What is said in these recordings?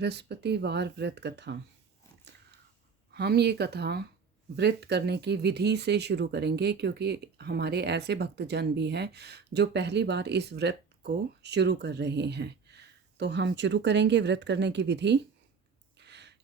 बृहस्पतिवार व्रत कथा। हम ये कथा व्रत करने की विधि से शुरू करेंगे क्योंकि हमारे ऐसे भक्तजन भी हैं जो पहली बार इस व्रत को शुरू कर रहे हैं। तो हम शुरू करेंगे व्रत करने की विधि।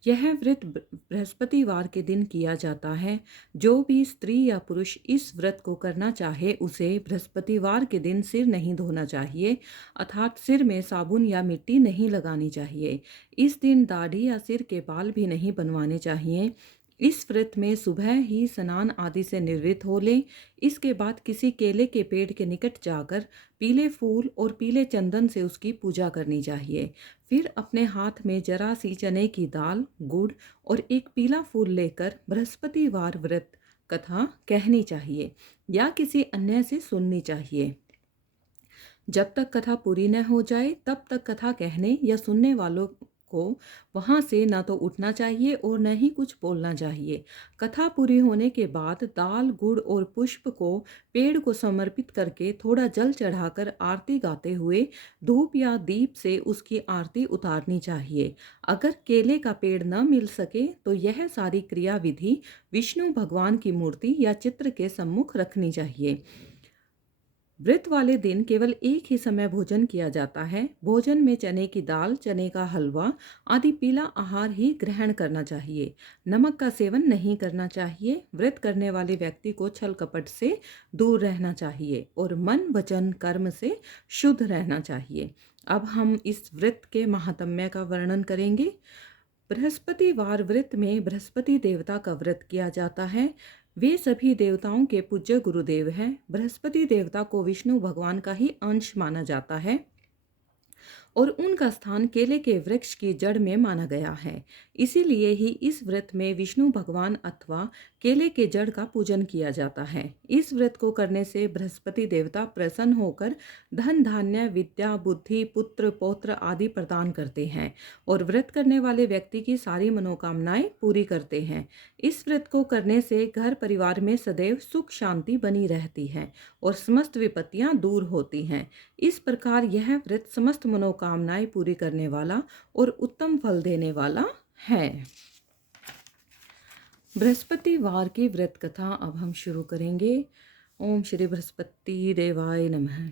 यह व्रत बृहस्पतिवार के दिन किया जाता है। जो भी स्त्री या पुरुष इस व्रत को करना चाहे उसे बृहस्पतिवार के दिन सिर नहीं धोना चाहिए, अर्थात सिर में साबुन या मिट्टी नहीं लगानी चाहिए। इस दिन दाढ़ी या सिर के बाल भी नहीं बनवाने चाहिए। इस व्रत में सुबह ही स्नान आदि से निवृत्त हो लें। इसके बाद किसी केले के पेड़ के निकट जाकर पीले फूल और पीले चंदन से उसकी पूजा करनी चाहिए। फिर अपने हाथ में जरा सी चने की दाल, गुड़ और एक पीला फूल लेकर बृहस्पतिवार व्रत कथा कहनी चाहिए या किसी अन्य से सुननी चाहिए। जब तक कथा पूरी न हो जाए तब तक कथा कहने या सुनने वालों को वहाँ से न तो उठना चाहिए और न ही कुछ बोलना चाहिए। कथा पूरी होने के बाद दाल, गुड़ और पुष्प को पेड़ को समर्पित करके थोड़ा जल चढ़ाकर आरती गाते हुए धूप या दीप से उसकी आरती उतारनी चाहिए। अगर केले का पेड़ न मिल सके तो यह सारी क्रिया विधि विष्णु भगवान की मूर्ति या चित्र के सम्मुख रखनी चाहिए। व्रत वाले दिन केवल एक ही समय भोजन किया जाता है। भोजन में चने की दाल, चने का हलवा आदि पीला आहार ही ग्रहण करना चाहिए। नमक का सेवन नहीं करना चाहिए। व्रत करने वाले व्यक्ति को छल कपट से दूर रहना चाहिए और मन, वचन, कर्म से शुद्ध रहना चाहिए। अब हम इस व्रत के महात्म्य का वर्णन करेंगे। बृहस्पतिवार व्रत में बृहस्पति देवता का व्रत किया जाता है। वे सभी देवताओं के पूज्य गुरुदेव हैं। बृहस्पति देवता को विष्णु भगवान का ही अंश माना जाता है और उनका स्थान केले के वृक्ष की जड़ में माना गया है। इसीलिए ही इस व्रत में विष्णु भगवान अथवा केले के जड़ का पूजन किया जाता है। इस व्रत को करने से बृहस्पति देवता प्रसन्न होकर धन, धान्य, विद्या, बुद्धि, पुत्र, पौत्र आदि प्रदान करते हैं और व्रत करने वाले व्यक्ति की सारी मनोकामनाएं पूरी करते हैं। इस व्रत को करने से घर परिवार में सदैव सुख शांति बनी रहती है और समस्त विपत्तियां दूर होती हैं। इस प्रकार यह व्रत समस्त मनोकामनाएं पूरी करने वाला और उत्तम फल देने वाला है। बृहस्पतिवार की व्रत कथा अब हम शुरू करेंगे। ओम श्री बृहस्पति देवाय नमः।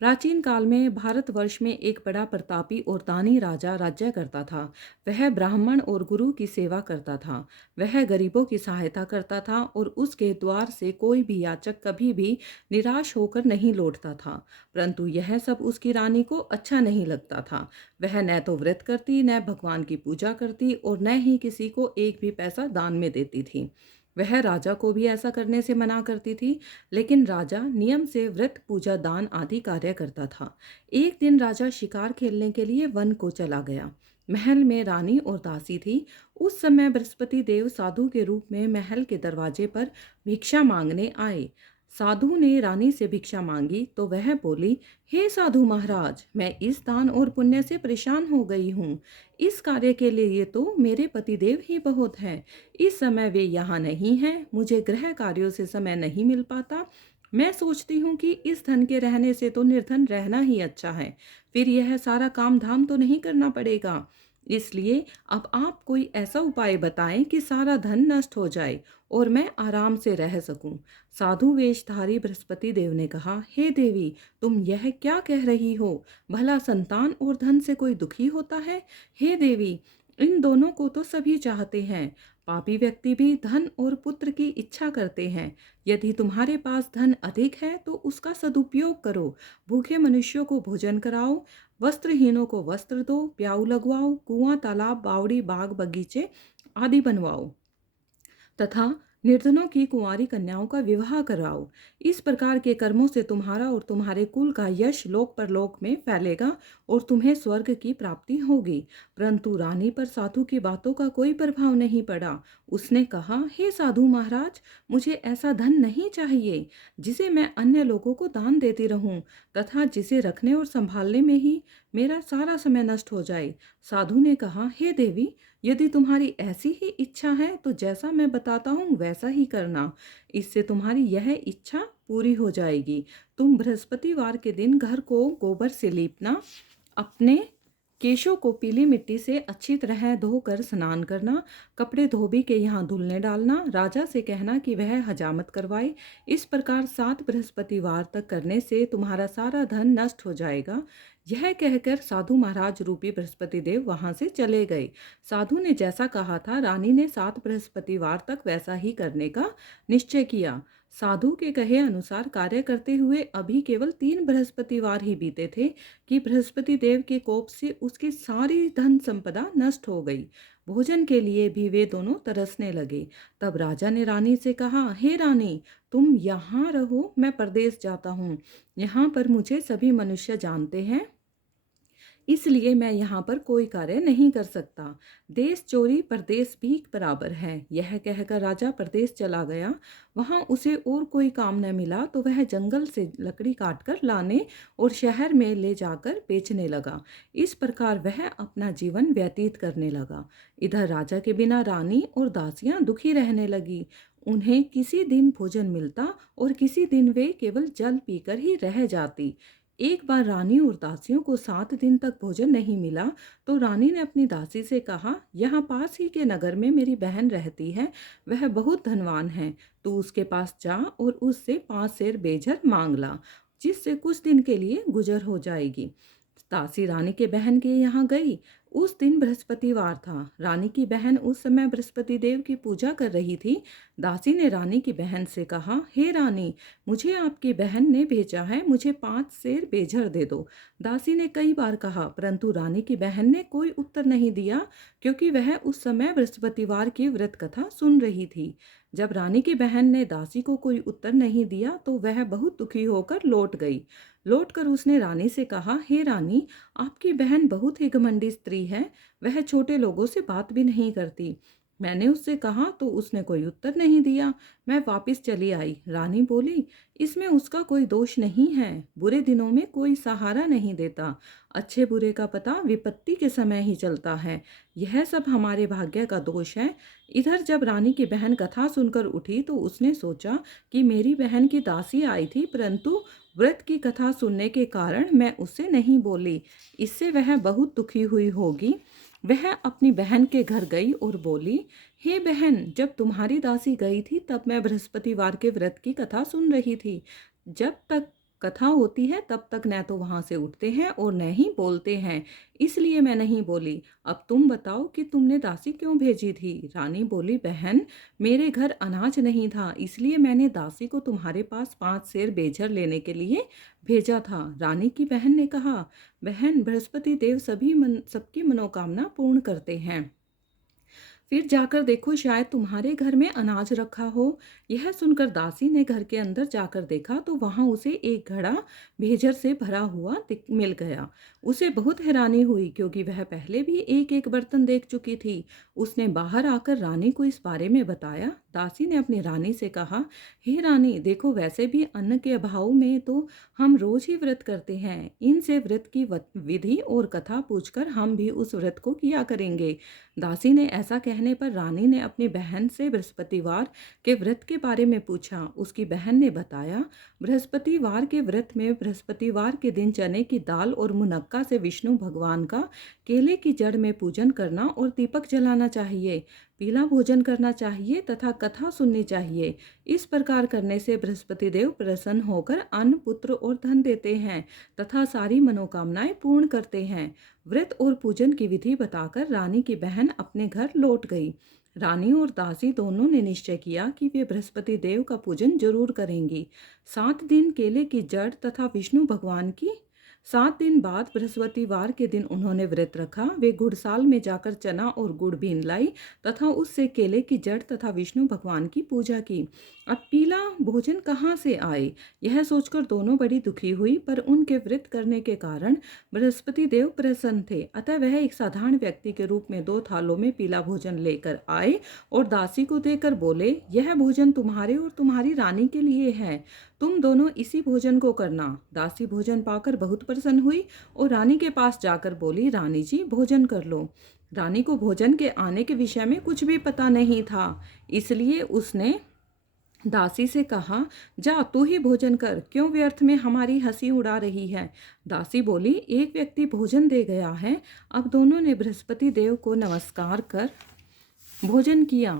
प्राचीन काल में भारतवर्ष में एक बड़ा प्रतापी और दानी राजा राज्य करता था। वह ब्राह्मण और गुरु की सेवा करता था। वह गरीबों की सहायता करता था और उसके द्वार से कोई भी याचक कभी भी निराश होकर नहीं लौटता था। परंतु यह सब उसकी रानी को अच्छा नहीं लगता था। वह न तो व्रत करती, न भगवान की पूजा करती और न ही किसी को एक भी पैसा दान में देती थी। वह राजा को भी ऐसा करने से मना करती थी, लेकिन राजा नियम से व्रत, पूजा, दान आदि कार्य करता था। एक दिन राजा शिकार खेलने के लिए वन को चला गया। महल में रानी और दासी थी। उस समय बृहस्पति देव साधु के रूप में महल के दरवाजे पर भिक्षा मांगने आए। साधु ने रानी से भिक्षा मांगी तो वह बोली, हे साधु महाराज, मैं इस दान और पुण्य से परेशान हो गई हूँ। इस कार्य के लिए तो मेरे पतिदेव ही बहुत हैं। इस समय वे यहाँ नहीं हैं। मुझे गृह कार्यों से समय नहीं मिल पाता। मैं सोचती हूँ कि इस धन के रहने से तो निर्धन रहना ही अच्छा है। फिर यह सारा काम धाम तो नहीं करना पड़ेगा। इसलिए अब आप कोई ऐसा उपाय बताएं कि सारा धन नष्ट हो जाए और मैं आराम से रह सकूं। साधु वेशधारी बृहस्पति देव ने कहा, हे देवी, तुम यह क्या कह रही हो? भला संतान और धन से कोई दुखी होता है? हे देवी, इन दोनों को तो सभी चाहते हैं। पापी व्यक्ति भी धन और पुत्र की इच्छा करते हैं। यदि तुम्हारे पास धन अधिक है तो उसका सदुपयोग करो। भूखे मनुष्यों को भोजन कराओ, वस्त्रहीनों को वस्त्र दो, प्याऊ लगवाओ, कुआं, तालाब, बावड़ी, बाग, बगीचे आदि बनवाओ तथा निर्धनों की कुंवारी कन्याओं का विवाह कराओ। इस प्रकार के कर्मों से तुम्हारा और तुम्हारे कुल का यश लोक परलोक में फैलेगा और तुम्हें स्वर्ग की प्राप्ति होगी। परंतु रानी पर साधु की बातों का कोई प्रभाव नहीं पड़ा। उसने कहा, हे साधु महाराज, मुझे ऐसा धन नहीं चाहिए जिसे मैं अन्य लोगों को दान देती रहूं तथा जिसे रखने और संभालने में ही मेरा सारा समय नष्ट हो जाए। साधु ने कहा, हे देवी, यदि तुम्हारी ऐसी ही इच्छा है तो जैसा मैं बताता हूँ वैसा ही करना। इससे तुम्हारी यह इच्छा पूरी हो जाएगी। तुम बृहस्पतिवार के दिन घर को गोबर से लीपना, अपने केशों को पीली मिट्टी से अच्छी तरह धोकर स्नान करना, कपड़े धोबी के यहाँ धुलने डालना, राजा से कहना कि वह हजामत करवाए। इस प्रकार 7 बृहस्पतिवार तक करने से तुम्हारा सारा धन नष्ट हो जाएगा। यह कहकर साधु महाराज रूपी बृहस्पति देव वहां से चले गए। साधु ने जैसा कहा था, रानी ने 7 बृहस्पतिवार तक वैसा ही करने का निश्चय किया। साधु के कहे अनुसार कार्य करते हुए अभी केवल 3 बृहस्पतिवार ही बीते थे कि बृहस्पति देव के कोप से उसकी सारी धन संपदा नष्ट हो गई। भोजन के लिए भी वे दोनों तरसने लगे। तब राजा ने रानी से कहा, हे रानी, तुम यहाँ रहो, मैं परदेश जाता हूँ। यहाँ पर मुझे सभी मनुष्य जानते हैं, इसलिए मैं यहाँ पर कोई कार्य नहीं कर सकता। देश चोरी परदेश भी बराबर है। यह कहकर राजा परदेश चला गया। वहाँ उसे और कोई काम न मिला तो वह जंगल से लकड़ी काटकर लाने और शहर में ले जाकर बेचने लगा। इस प्रकार वह अपना जीवन व्यतीत करने लगा। इधर राजा के बिना रानी और दासियां दुखी रहने लगी। उन्हें किसी दिन भोजन मिलता और किसी दिन वे केवल जल पीकर ही रह जाती। एक बार रानी और दासियों को 7 दिन तक भोजन नहीं मिला तो रानी ने अपनी दासी से कहा, यहाँ पास ही के नगर में मेरी बहन रहती है, वह बहुत धनवान है। तू उसके पास जा और उससे 5 सेर बेझर मांग ला, जिससे कुछ दिन के लिए गुजर हो जाएगी। दासी रानी के बहन के यहाँ गई। उस दिन बृहस्पतिवार था। रानी की बहन उस समय बृहस्पति देव की पूजा कर रही थी। दासी ने रानी की बहन से कहा, हे रानी, मुझे आपकी बहन ने भेजा है, मुझे 5 सेर बेझर दे दो। दासी ने कई बार कहा, परंतु रानी की बहन ने कोई उत्तर नहीं दिया, क्योंकि वह उस समय बृहस्पतिवार की व्रत कथा सुन रही थी। जब रानी की बहन ने दासी को कोई उत्तर नहीं दिया तो वह बहुत दुखी होकर लौट गई। लौटकर उसने रानी से कहा, हे रानी, आपकी बहन बहुत ही घमंडी स्त्री है, वह छोटे लोगों से बात भी नहीं करती। मैंने उससे कहा तो उसने कोई उत्तर नहीं दिया। मैं वापस चली आई। रानी बोली, इसमें उसका कोई दोष नहीं है, बुरे दिनों में कोई सहारा नहीं देता, अच्छे बुरे का पता विपत्ति के समय ही चलता है, यह सब हमारे भाग्य का दोष है। इधर जब रानी की बहन कथा सुनकर उठी तो उसने सोचा कि मेरी बहन की दासी आई थी, परंतु व्रत की कथा सुनने के कारण मैं उससे नहीं बोली, इससे वह बहुत दुखी हुई होगी। वह अपनी बहन के घर गई और बोली, हे बहन, जब तुम्हारी दासी गई थी तब मैं बृहस्पतिवार के व्रत की कथा सुन रही थी। जब तक कथा होती है तब तक न तो वहाँ से उठते हैं और न ही बोलते हैं, इसलिए मैं नहीं बोली। अब तुम बताओ कि तुमने दासी क्यों भेजी थी? रानी बोली, बहन, मेरे घर अनाज नहीं था, इसलिए मैंने दासी को तुम्हारे पास 5 सेर बेझर लेने के लिए भेजा था। रानी की बहन ने कहा, बहन, बृहस्पति देव सबकी मनोकामना पूर्ण करते हैं, फिर जाकर देखो, शायद तुम्हारे घर में अनाज रखा हो। यह सुनकर दासी ने घर के अंदर जाकर देखा तो वहां उसे एक घड़ा भेजर से भरा हुआ मिल गया। उसे बहुत हैरानी हुई, क्योंकि वह पहले भी एक एक बर्तन देख चुकी थी। उसने बाहर आकर रानी को इस बारे में बताया। दासी ने अपनी रानी से कहा, हे रानी, देखो, वैसे भी अन्न के अभाव में तो हम रोज ही व्रत करते हैं, इनसे व्रत की विधि और कथा पूछकर हम भी उस व्रत को किया करेंगे। दासी ने ऐसा कहने पर रानी ने अपनी बहन से बृहस्पतिवार के व्रत के बारे में पूछा। उसकी बहन ने बताया, बृहस्पतिवार के व्रत में बृहस्पतिवार के दिन चने की दाल और मुनक्का से विष्णु भगवान का केले की जड़ में पूजन करना और दीपक जलाना चाहिए, पीला भोजन करना चाहिए तथा कथा सुननी चाहिए। इस प्रकार करने से बृहस्पति देव प्रसन्न होकर अन्न, पुत्र और धन देते हैं तथा सारी मनोकामनाएं पूर्ण करते हैं। व्रत और पूजन की विधि बताकर रानी की बहन अपने घर लौट गई। रानी और दासी दोनों ने निश्चय किया कि वे बृहस्पति देव का पूजन जरूर करेंगी। 7 दिन केले की जड़ तथा विष्णु भगवान की। 7 दिन बाद बृहस्पतिवार के दिन उन्होंने व्रत रखा। वे गुड़साल में जाकर चना और गुड़ बीन लाई तथा उससे केले की जड़ तथा विष्णु भगवान की पूजा की। अब पीला भोजन कहाँ से आए, यह सोचकर दोनों बड़ी दुखी हुई, पर उनके व्रत करने के कारण बृहस्पति देव प्रसन्न थे। अतः वह एक साधारण व्यक्ति के रूप में 2 थालों में पीला भोजन लेकर आए और दासी को देकर बोले, यह भोजन तुम्हारे और तुम्हारी रानी के लिए है, तुम दोनों इसी भोजन को करना। दासी भोजन पाकर बहुत प्रसन्न हुई और रानी के पास जाकर बोली, रानी जी, भोजन कर लो। रानी को भोजन के आने के विषय में कुछ भी पता नहीं था, इसलिए उसने दासी से कहा, जा तू ही भोजन कर, क्यों व्यर्थ में हमारी हंसी उड़ा रही है। दासी बोली, एक व्यक्ति भोजन दे गया है। अब दोनों ने बृहस्पति देव को नमस्कार कर भोजन किया।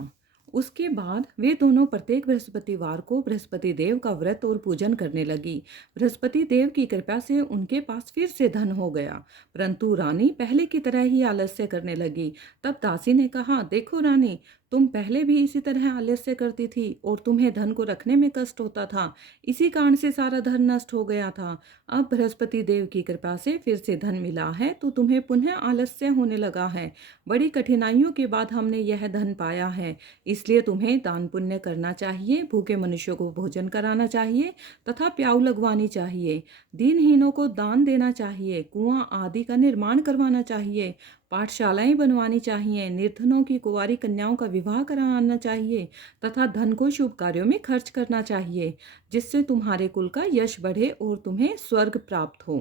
उसके बाद वे दोनों प्रत्येक बृहस्पतिवार को बृहस्पति देव का व्रत और पूजन करने लगी। बृहस्पति देव की कृपा से उनके पास फिर से धन हो गया, परंतु रानी पहले की तरह ही आलस्य करने लगी। तब दासी ने कहा, देखो रानी, तुम पहले भी इसी तरह आलस्य करती थी और तुम्हें धन को रखने में कष्ट होता था। इसी कारण से सारा धन नष्ट हो गया था। अब बृहस्पति देव की कृपा से फिर से धन मिला है तो तुम्हें पुनः आलस्य होने लगा है। बड़ी कठिनाइयों के बाद हमने यह धन पाया है, इसलिए तुम्हें दान पुण्य करना चाहिए, भूखे मनुष्यों को भोजन कराना चाहिए तथा प्याऊ लगवानी चाहिए, दीनहीनों को दान देना चाहिए, कुआं आदि का निर्माण करवाना चाहिए, पाठशालाएं बनवानी चाहिए, निर्धनों की कुंवारी कन्याओं का विवाह कराना चाहिए तथा धन को शुभ कार्यों में खर्च करना चाहिए, जिससे तुम्हारे कुल का यश बढ़े और तुम्हें स्वर्ग प्राप्त हो।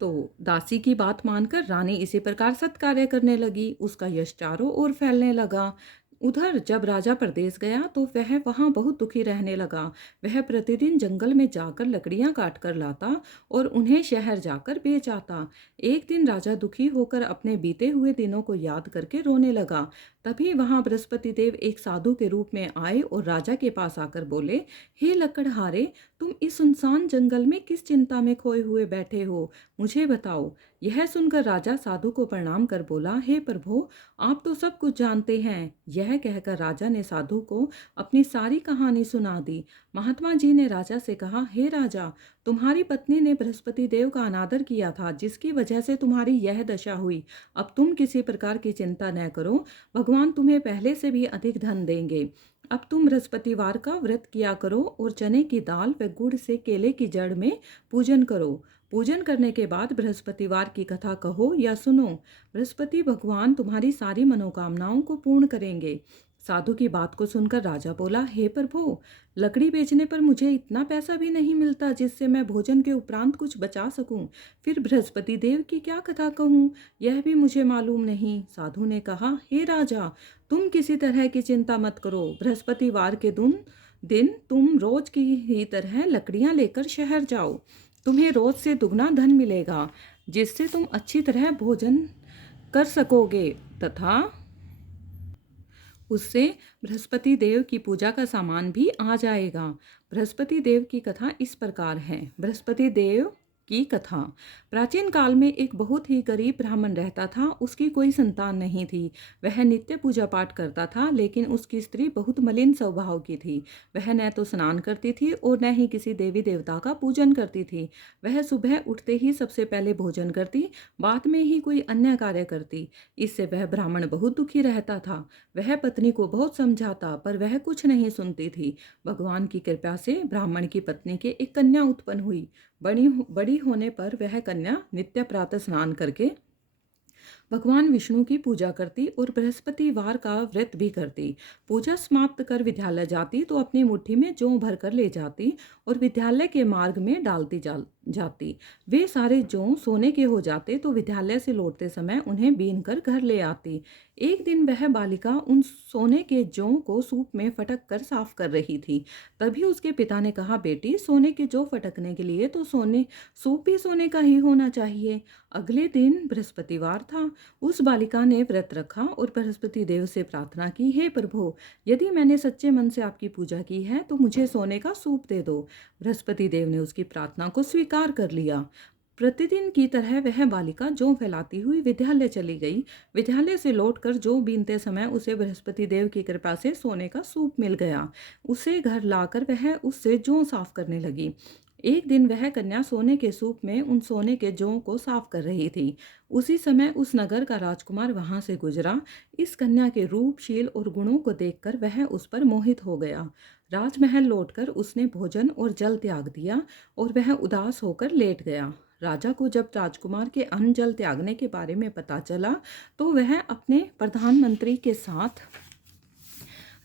तो दासी की बात मानकर रानी इसी प्रकार सत्कार्य करने लगी। उसका यश चारों ओर फैलने लगा। उधर जब राजा परदेश गया तो वह वहाँ बहुत दुखी रहने लगा। वह प्रतिदिन जंगल में जाकर लकड़ियाँ काट कर लाता और उन्हें शहर जाकर बेच आता। एक दिन राजा दुखी होकर अपने बीते हुए दिनों को याद करके रोने लगा। तभी वहाँ बृहस्पति देव एक साधु के रूप में आए और राजा के पास आकर बोले, हे लकड़हारे, तुम इस सुनसान जंगल में किस चिंता में खोए हुए बैठे हो, मुझे बताओ। यह सुनकर राजा साधु को प्रणाम कर बोला, हे प्रभु, आप तो सब कुछ जानते हैं। यह कहकर राजा ने साधु को अपनी सारी कहानी सुना दी। महात्मा जी ने राजा से कहा, हे राजा, तुम्हारी पत्नी ने बृहस्पति देव का अनादर किया था, जिसकी वजह से तुम्हारी यह दशा हुई। अब तुम किसी प्रकार की चिंता न करो, भगवान तुम्हें पहले से भी अधिक धन देंगे। अब तुम बृहस्पतिवार का व्रत किया करो और चने की दाल व गुड़ से केले की जड़ में पूजन करो। पूजन करने के बाद बृहस्पतिवार की कथा कहो या सुनो। बृहस्पति भगवान तुम्हारी सारी मनोकामनाओं को पूर्ण करेंगे। साधु की बात को सुनकर राजा बोला, हे प्रभु, लकड़ी बेचने पर मुझे इतना पैसा भी नहीं मिलता जिससे मैं भोजन के उपरांत कुछ बचा सकूं। फिर बृहस्पति देव की क्या कथा कहूं, यह भी मुझे मालूम नहीं। साधु ने कहा, हे राजा, तुम किसी तरह की चिंता मत करो। बृहस्पतिवार के दिन तुम रोज की ही तरह लकड़ियां लेकर शहर जाओ। तुम्हें रोज से दुगना धन मिलेगा, जिससे तुम अच्छी तरह भोजन कर सकोगे तथा उससे बृहस्पति देव की पूजा का सामान भी आ जाएगा। बृहस्पति देव की कथा इस प्रकार है। बृहस्पति देव की कथा। प्राचीन काल में एक बहुत ही गरीब ब्राह्मण रहता था। उसकी कोई संतान नहीं थी। वह नित्य पूजा पाठ करता था, लेकिन उसकी स्त्री बहुत मलिन स्वभाव की थी। वह न तो स्नान करती थी और न ही किसी देवी देवता का पूजन करती थी। वह सुबह उठते ही सबसे पहले भोजन करती, बाद में ही कोई अन्य कार्य करती। इससे वह ब्राह्मण बहुत दुखी रहता था। वह पत्नी को बहुत समझाता, पर वह कुछ नहीं सुनती थी। भगवान की कृपा से ब्राह्मण की पत्नी के एक कन्या उत्पन्न हुई। बड़ी होने पर वह कन्या नित्य प्रातः स्नान करके भगवान विष्णु की पूजा करती और बृहस्पतिवार का व्रत भी करती। पूजा समाप्त कर विद्यालय जाती तो अपनी मुट्ठी में जौ भर कर ले जाती और विद्यालय के मार्ग में डालती जाती। वे सारे जौ सोने के हो जाते तो विद्यालय से लौटते समय उन्हें बीन कर घर ले आती। एक दिन वह बालिका उन सोने के जौ को सूप में फटक कर साफ कर रही थी। तभी उसके पिता ने कहा, बेटी, सोने के जौ फटकने के लिए तो सूप भी सोने का ही होना चाहिए। अगले दिन बृहस्पतिवार था। उस बालिका ने व्रत रखा और बृहस्पति देव से प्रार्थना की, हे प्रभु, यदि मैंने सच्चे मन से आपकी पूजा की है तो मुझे सोने का सूप दे दो। बृहस्पति देव ने उसकी प्रार्थना को स्वीकार कर लिया। प्रतिदिन की तरह वह बालिका जौ फैलाती हुई विद्यालय चली गई। विद्यालय से लौटकर जौ बीनते समय उसे बृहस्पति देव की कृपा से सोने का सूप मिल गया। उसे घर लाकर वह उससे जौ साफ करने लगी। एक दिन वह कन्या सोने के सूप में उन सोने के जौ को साफ कर रही थी। उसी समय उस नगर का राजकुमार वहां से गुजरा। इस कन्या के रूप, शील और गुणों को देखकर वह उस पर मोहित हो गया। राजमहल लौटकर उसने भोजन और जल त्याग दिया और वह उदास होकर लेट गया। राजा को जब राजकुमार के अन्न जल त्यागने के बारे में पता चला तो वह अपने प्रधानमंत्री के साथ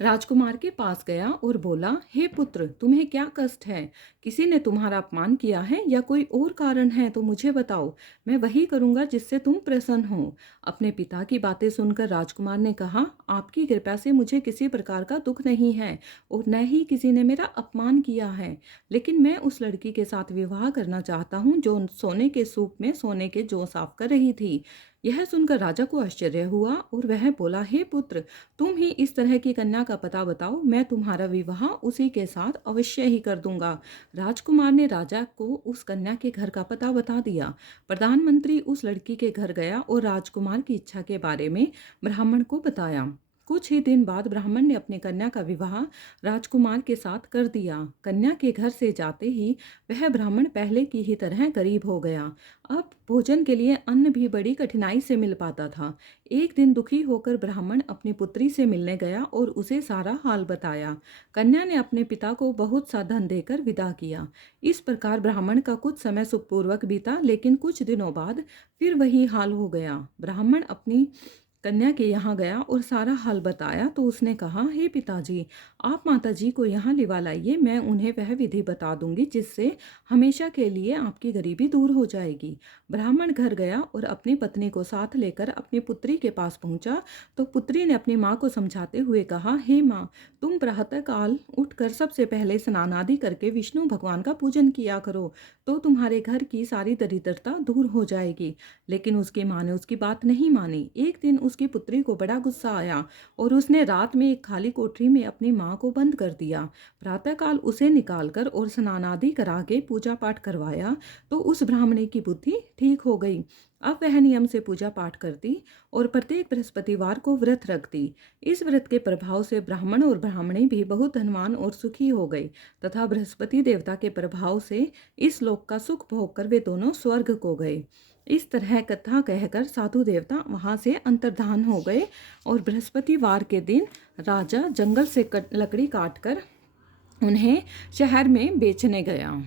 राजकुमार के पास गया और बोला, हे पुत्र, तुम्हें क्या कष्ट है? किसी ने तुम्हारा अपमान किया है या कोई और कारण है तो मुझे बताओ, मैं वही करूंगा जिससे तुम प्रसन्न हो। अपने पिता की बातें सुनकर राजकुमार ने कहा, आपकी कृपा से मुझे किसी प्रकार का दुख नहीं है और न ही किसी ने मेरा अपमान किया है, लेकिन मैं उस लड़की के साथ विवाह करना चाहता हूँ जो सोने के सूप में सोने के जौ साफ कर रही थी। यह सुनकर राजा को आश्चर्य हुआ और वह बोला, हे पुत्र, तुम ही इस तरह की कन्या का पता बताओ, मैं तुम्हारा विवाह उसी के साथ अवश्य ही कर दूंगा। राजकुमार ने राजा को उस कन्या के घर का पता बता दिया। प्रधानमंत्री उस लड़की के घर गया और राजकुमार की इच्छा के बारे में ब्राह्मण को बताया। कुछ ही दिन बाद ब्राह्मण ने अपनी कन्या का विवाह राजकुमार के साथ कर दिया। कन्या के घर से जाते ही वह ब्राह्मण पहले की ही तरह गरीब हो गया। अब भोजन के लिए अन्न भी बड़ी कठिनाई से मिल पाता था। एक दिन दुखी होकर ब्राह्मण अपनी पुत्री से मिलने गया और उसे सारा हाल बताया। कन्या ने अपने पिता को बहुत सा धन देकर विदा किया। इस प्रकार ब्राह्मण का कुछ समय सुखपूर्वक बीता, लेकिन कुछ दिनों बाद फिर वही हाल हो गया। ब्राह्मण अपनी कन्या के यहाँ गया और सारा हाल बताया तो उसने कहा, हे पिताजी, आप माताजी को यहाँ लिवा लाइए, मैं उन्हें वह विधि बता दूंगी जिससे हमेशा के लिए आपकी गरीबी दूर हो जाएगी। ब्राह्मण घर गया और अपनी पत्नी को साथ लेकर अपनी पुत्री के पास पहुंचा तो पुत्री ने अपनी माँ को समझाते हुए कहा, हे माँ, तुम प्रातःकाल उठकर सबसे पहले स्नान आदि करके विष्णु भगवान का पूजन किया करो, तो तुम्हारे घर की सारी दरिद्रता दूर हो जाएगी। लेकिन उसकी माँ ने उसकी बात नहीं मानी। एक दिन उसकी पुत्री को बड़ा गुस्सा आया और उसने रात में एक खाली कोठरी में अपनी माँ को बंद कर दिया। प्रातःकाल उसे निकालकर और स्नान आदि करा के पूजा पाठ करवाया तो उस ब्राह्मणी की बुद्धि ठीक हो गई। अब वह नियम से पूजा पाठ करती और प्रत्येक बृहस्पतिवार को व्रत रखती। इस व्रत के प्रभाव से ब्राह्मण और ब्राह्मणी भी बहुत धनवान और सुखी हो गए तथा बृहस्पति देवता के प्रभाव से इस लोक का सुख भोग कर वे दोनों स्वर्ग को गए। इस तरह कथा कहकर साधु देवता वहां से अंतर्धान हो गए और बृहस्पतिवार के दिन राजा जंगल से लकड़ी काटकर उन्हें शहर में बेचने गया।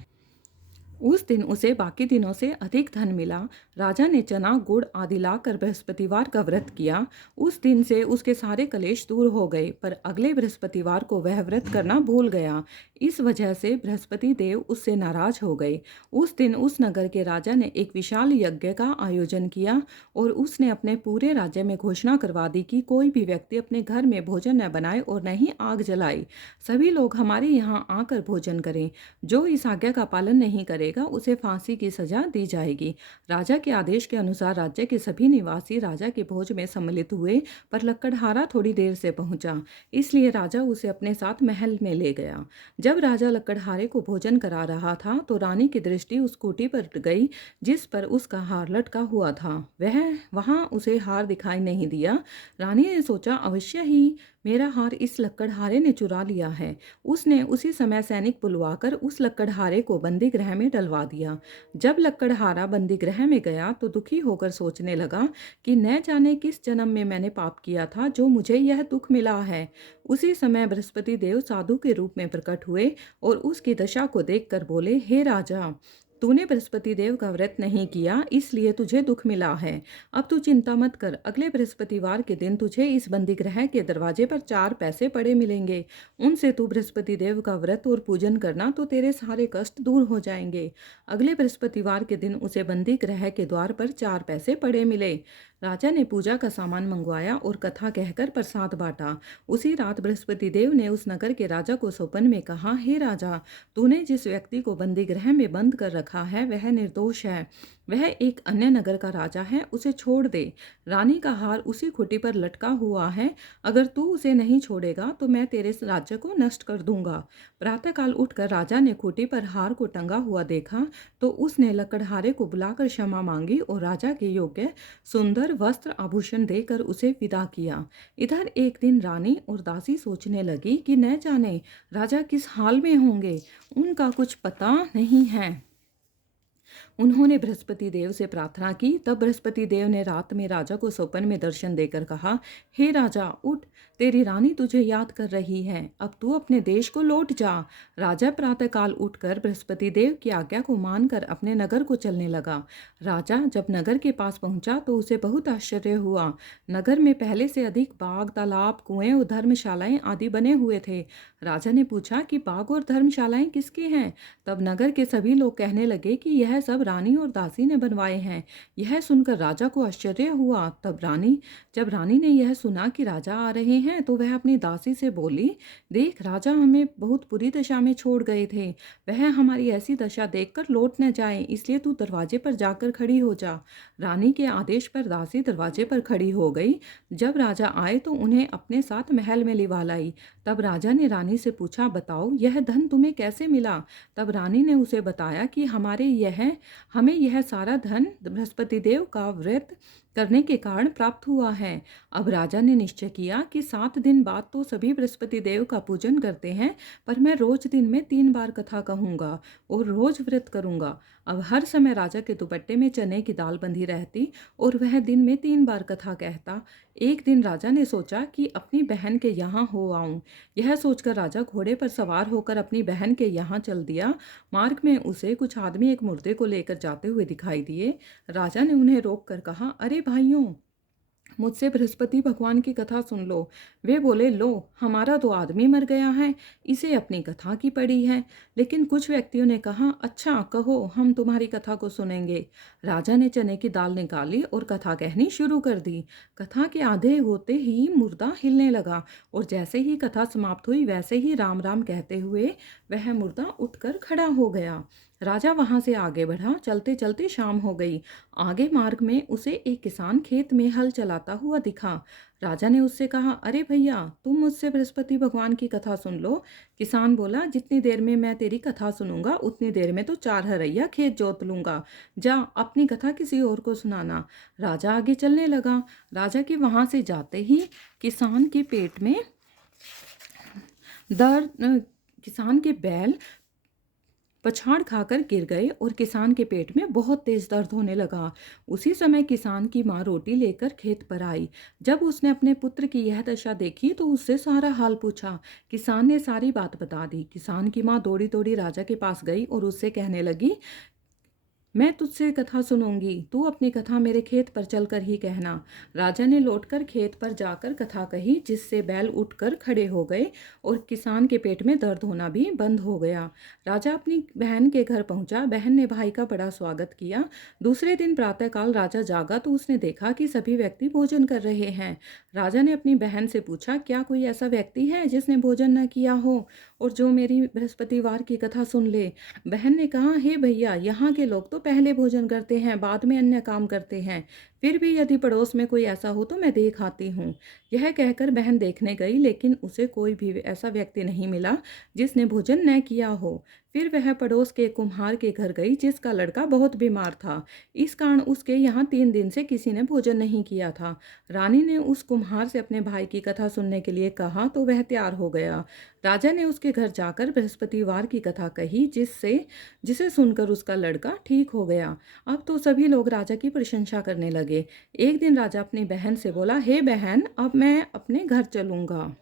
उस दिन उसे बाकी दिनों से अधिक धन मिला। राजा ने चना गुड़ आदि लाकर बृहस्पतिवार का व्रत किया। उस दिन से उसके सारे कलेश दूर हो गए, पर अगले बृहस्पतिवार को वह व्रत करना भूल गया। इस वजह से बृहस्पति देव उससे नाराज हो गए। उस दिन उस नगर के राजा ने एक विशाल यज्ञ का आयोजन किया और उसने अपने पूरे राज्य में घोषणा करवा दी कि कोई भी व्यक्ति अपने घर में भोजन न बनाए और न ही आग जलाए। सभी लोग हमारे यहाँ आकर भोजन करें। जो इस आज्ञा का पालन नहीं करे उसे फांसी की सजा दी जाएगी। राजा के आदेश के अनुसार राज्य के सभी निवासी राजा के भोज में सम्मिलित हुए, पर लक्कड़हारा थोड़ी देर से पहुंचा, इसलिए राजा उसे अपने साथ महल में ले गया। जब राजा लक्कड़हारे को भोजन करा रहा था तो रानी की दृष्टि उस कुटी पर गई जिस पर उसका हार लटका हुआ था। वह वहां उसे हार दिखाई नहीं दिया। रानी ने सोचा, अवश्य ही मेरा हार इस लक्कड़हारे ने चुरा लिया है। उसने उसी समय सैनिक बुलवाकर उस लक्कड़हारे को बंदी गृह में डलवा दिया। जब लक्कड़हारा बंदी गृह में गया तो दुखी होकर सोचने लगा कि न जाने किस जन्म में मैंने पाप किया था जो मुझे यह दुख मिला है। उसी समय बृहस्पति देव साधु के रूप में प्रकट हुए और उसकी दशा को देखकर बोले, हे राजा, तूने बृहस्पति देव का व्रत नहीं किया, इसलिए तुझे दुख मिला है। अब तू चिंता मत कर, अगले बृहस्पतिवार के दिन तुझे इस बंदी गृह के दरवाजे पर 4 पैसे पड़े मिलेंगे। उनसे तू बृहस्पति देव का व्रत और पूजन करना तो तेरे सारे कष्ट दूर हो जाएंगे। अगले बृहस्पतिवार के दिन उसे बंदी गृह के द्वार पर 4 पैसे पड़े मिले। राजा ने पूजा का सामान मंगवाया और कथा कहकर प्रसाद बांटा। उसी रात बृहस्पति देव ने उस नगर के राजा को स्वप्न में कहा, हे राजा, तूने जिस व्यक्ति को बंदी गृह में बंद कर रखा है वह निर्दोष है। वह एक अन्य नगर का राजा है, उसे छोड़ दे। रानी का हार उसी खूंटी पर लटका हुआ है। अगर तू उसे नहीं छोड़ेगा तो मैं तेरे राज्य को नष्ट कर दूंगा। प्रातःकाल उठकर राजा ने खूंटी पर हार को टंगा हुआ देखा तो उसने लकड़हारे को बुलाकर क्षमा मांगी और राजा के योग्य सुंदर वस्त्र आभूषण देकर उसे विदा किया। इधर एक दिन रानी और दासी सोचने लगी कि न जाने राजा किस हाल में होंगे, उनका कुछ पता नहीं है। उन्होंने बृहस्पति देव से प्रार्थना की। तब बृहस्पति देव ने रात में राजा को स्वप्न में दर्शन देकर कहा, हे राजा उठ, तेरी रानी तुझे याद कर रही है, अब तू अपने देश को लौट जा। राजा प्रातःकाल उठकर बृहस्पति देव की आज्ञा को मानकर अपने नगर को चलने लगा। राजा जब नगर के पास पहुंचा तो उसे बहुत आश्चर्य हुआ। नगर में पहले से अधिक बाग, तालाब, कुएं और धर्मशालाएं आदि बने हुए थे। राजा ने पूछा कि बाग और धर्मशालाएं किसके हैं? तब नगर के सभी लोग कहने लगे कि यह सब रानी और दासी ने बनवाए हैं। यह सुनकर राजा को आश्चर्य हुआ। जब रानी ने यह सुना कि राजा आ रहे हैं तो वह अपनी दासी से बोली, देख, राजा हमें बहुत बुरी दशा में छोड़ गए थे। वह हमारी ऐसी दशा देखकर लौट न जाए, इसलिए तू दरवाजे पर जाकर खड़ी हो जा। रानी के आदेश पर दासी दरवाजे पर खड़ी हो गई। जब राजा आए तो उन्हें अपने साथ महल में लिवा लाई। तब राजा ने रानी से पूछा, बताओ यह धन तुम्हें कैसे मिला? तब रानी ने उसे बताया कि हमें यह सारा धन बृहस्पति देव का व्रत करने के कारण प्राप्त हुआ है। अब राजा ने निश्चय किया कि 7 दिन बाद तो सभी बृहस्पति देव का पूजन करते हैं, पर मैं रोज दिन में 3 बार कथा कहूँगा और रोज व्रत करूँगा। अब हर समय राजा के दुपट्टे में चने की दाल बंधी रहती और वह दिन में 3 बार कथा कहता। एक दिन राजा ने सोचा कि अपनी बहन के यहाँ हो आऊं। यह सोचकर राजा घोड़े पर सवार होकर अपनी बहन के यहाँ चल दिया। मार्ग में उसे कुछ आदमी एक मुर्दे को लेकर जाते हुए दिखाई दिए। राजा ने उन्हें रोककर कहा, अरे भाइयों, मुझसे बृहस्पति भगवान की कथा सुन लो। वे बोले, लो, हमारा तो आदमी मर गया है, इसे अपनी कथा की पड़ी है। लेकिन कुछ व्यक्तियों ने कहा, अच्छा कहो, हम तुम्हारी कथा को सुनेंगे। राजा ने चने की दाल निकाली और कथा कहनी शुरू कर दी। कथा के आधे होते ही मुर्दा हिलने लगा और जैसे ही कथा समाप्त हुई वैसे ही राम राम कहते हुए वह मुर्दा उठकर खड़ा हो गया। राजा वहां से आगे बढ़ा। चलते चलते शाम हो गई। आगे मार्ग में उसे एक किसान खेत में हल चलाता हुआ दिखा। राजा ने उससे कहा, अरे भैया, तुम मुझसे बृहस्पति भगवान की कथा सुन लो। किसान बोला, जितनी देर में मैं तेरी कथा सुनूंगा उतनी देर में तो 4 हरैया खेत जोत लूंगा। जा, अपनी कथा किसी और को सुनाना। राजा आगे चलने लगा। राजा के वहां से जाते ही किसान के बैल पछाड़ खाकर गिर गए और किसान के पेट में बहुत तेज दर्द होने लगा। उसी समय किसान की माँ रोटी लेकर खेत पर आई। जब उसने अपने पुत्र की यह दशा देखी तो उससे सारा हाल पूछा। किसान ने सारी बात बता दी। किसान की माँ दौड़ी दौड़ी राजा के पास गई और उससे कहने लगी, मैं तुझसे कथा सुनूंगी, तू अपनी कथा मेरे खेत पर चलकर ही कहना। राजा ने लौटकर खेत पर जाकर कथा कही, जिससे बैल उठकर खड़े हो गए और किसान के पेट में दर्द होना भी बंद हो गया। राजा अपनी बहन के घर पहुंचा। बहन ने भाई का बड़ा स्वागत किया। दूसरे दिन प्रातःकाल राजा जागा तो उसने देखा कि सभी व्यक्ति भोजन कर रहे हैं। राजा ने अपनी बहन से पूछा, क्या कोई ऐसा व्यक्ति है जिसने भोजन न किया हो और जो मेरी बृहस्पतिवार की कथा सुन ले? बहन ने कहा, हे भैया, यहाँ के लोग तो पहले भोजन करते हैं, बाद में अन्य काम करते हैं। फिर भी यदि पड़ोस में कोई ऐसा हो तो मैं देख आती हूँ। यह कहकर बहन देखने गई, लेकिन उसे कोई भी ऐसा व्यक्ति नहीं मिला जिसने भोजन न किया हो। फिर वह पड़ोस के कुम्हार के घर गई, जिसका लड़का बहुत बीमार था। इस कारण उसके यहाँ 3 दिन से किसी ने भोजन नहीं किया था। रानी ने उस कुम्हार से अपने भाई की कथा सुनने के लिए कहा तो वह तैयार हो गया। राजा ने उसके घर जाकर बृहस्पतिवार की कथा कही, जिसे सुनकर उसका लड़का ठीक हो गया। अब तो सभी लोग राजा की प्रशंसा करने लगे। एक दिन राजा अपनी बहन से बोला, हे बहन, अब मैं अपने घर चलूंगा,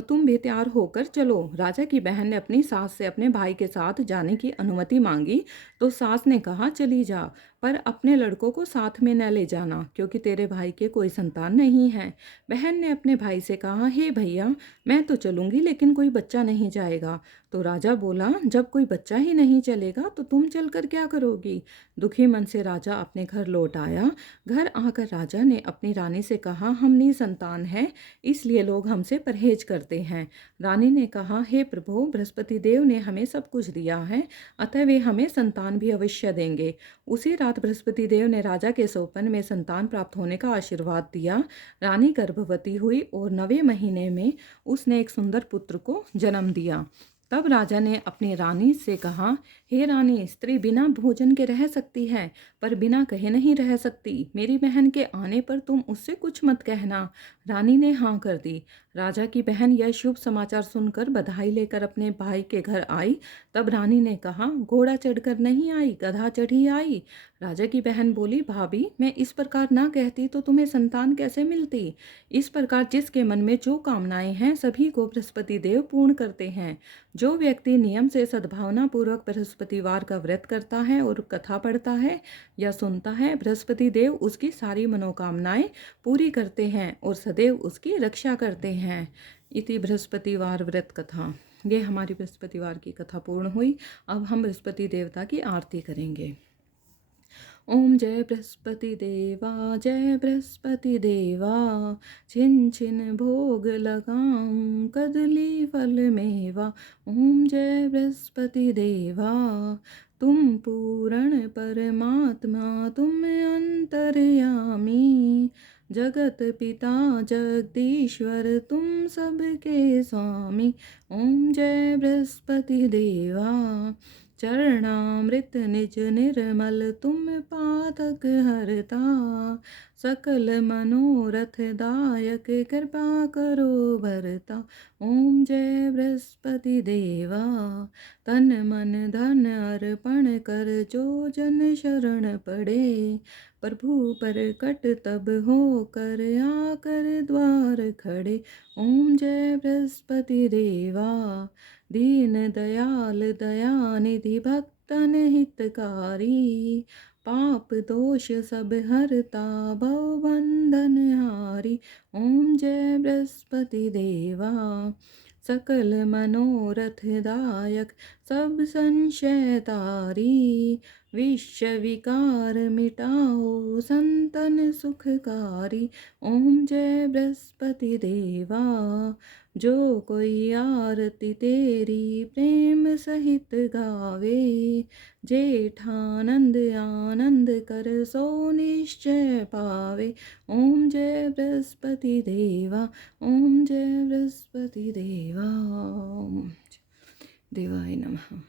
तुम भी तैयार होकर चलो। राजा की बहन ने अपनी सास से अपने भाई के साथ जाने की अनुमति मांगी तो सास ने कहा, चली जा, पर अपने लड़कों को साथ में न ले जाना, क्योंकि तेरे भाई के कोई संतान नहीं है। बहन ने अपने भाई से कहा, हे भैया, मैं तो चलूंगी, लेकिन कोई बच्चा नहीं जाएगा। तो राजा बोला, जब कोई बच्चा ही नहीं चलेगा तो तुम चलकर क्या करोगी? दुखी मन से राजा अपने घर लौट आया। घर आकर राजा ने अपनी रानी से कहा, हम निसंतान है, इसलिए लोग हमसे परहेज करते हैं। रानी ने कहा, हे प्रभु, बृहस्पति देव ने हमें सब कुछ दिया है, अतः वे हमें संतान भी अवश्य देंगे। उसी रात बृहस्पति देव ने राजा के स्वप्न में संतान प्राप्त होने का आशीर्वाद दिया। रानी गर्भवती हुई और 9वें महीने में उसने एक सुंदर पुत्र को जन्म दिया। तब राजा ने अपनी रानी से कहा, हे रानी, स्त्री बिना भोजन के रह सकती है, पर बिना कहे नहीं रह सकती। मेरी बहन के आने पर तुम उससे कुछ मत कहना। रानी ने हाँ कर दी। राजा की बहन यह शुभ समाचार सुनकर बधाई लेकर अपने भाई के घर आई। तब रानी ने कहा, घोड़ा चढ़कर नहीं आई, गधा चढ़ी आई। राजा की बहन बोली, भाभी, मैं इस प्रकार ना कहती तो तुम्हें संतान कैसे मिलती। इस प्रकार जिसके मन में जो कामनाएं हैं सभी को बृहस्पति देव पूर्ण करते हैं। जो व्यक्ति नियम से सद्भावना पूर्वक बृहस्पतिवार का व्रत करता है और कथा पढ़ता है या सुनता है, बृहस्पति देव उसकी सारी मनोकामनाएं पूरी करते हैं और सदैव उसकी रक्षा करते हैं। इति बृहस्पतिवार व्रत कथा। ये हमारी बृहस्पतिवार की कथा पूर्ण हुई। अब हम बृहस्पति देवता की आरती करेंगे। ओम जय बृहस्पति देवा, जय बृहस्पति देवा, छिन छिन भोग लगाऊं कदली फल मेवा। ओम जय बृहस्पति देवा, तुम पूर्ण परमात्मा, तुम अंतर्यामी, जगत पिता जगदीश्वर, तुम सबके स्वामी। ओम जय बृहस्पति देवा, चरणामृत निज निर्मल, तुम पातक हरता, सकल मनोरथ दायक, कृपा करो भरता। ओम जय बृहस्पति देवा, तन मन धन अर्पण कर, जो जन शरण पड़े, प्रभु पर कट तब हो कर, आकर द्वार खड़े। ओम जय बृहस्पति देवा, दीन दयाल दयानिधि, भक्तन हितकारी, पाप दोष सब हरता, भव बंधन हारी। ओम जय बृहस्पति देवा, सकल मनोरथ दायक, सब संशय तारी, विश्व विकार मिटाओ, संतन सुखकारी। ओम जय बृहस्पति देवा, जो कोई आरती तेरी प्रेम सहित गावे, जेठानंद आनंद कर, सो निश्चय पावे। ओम जय बृहस्पति देवा, ओम जय बृहस्पति देवा। देवाय नमः।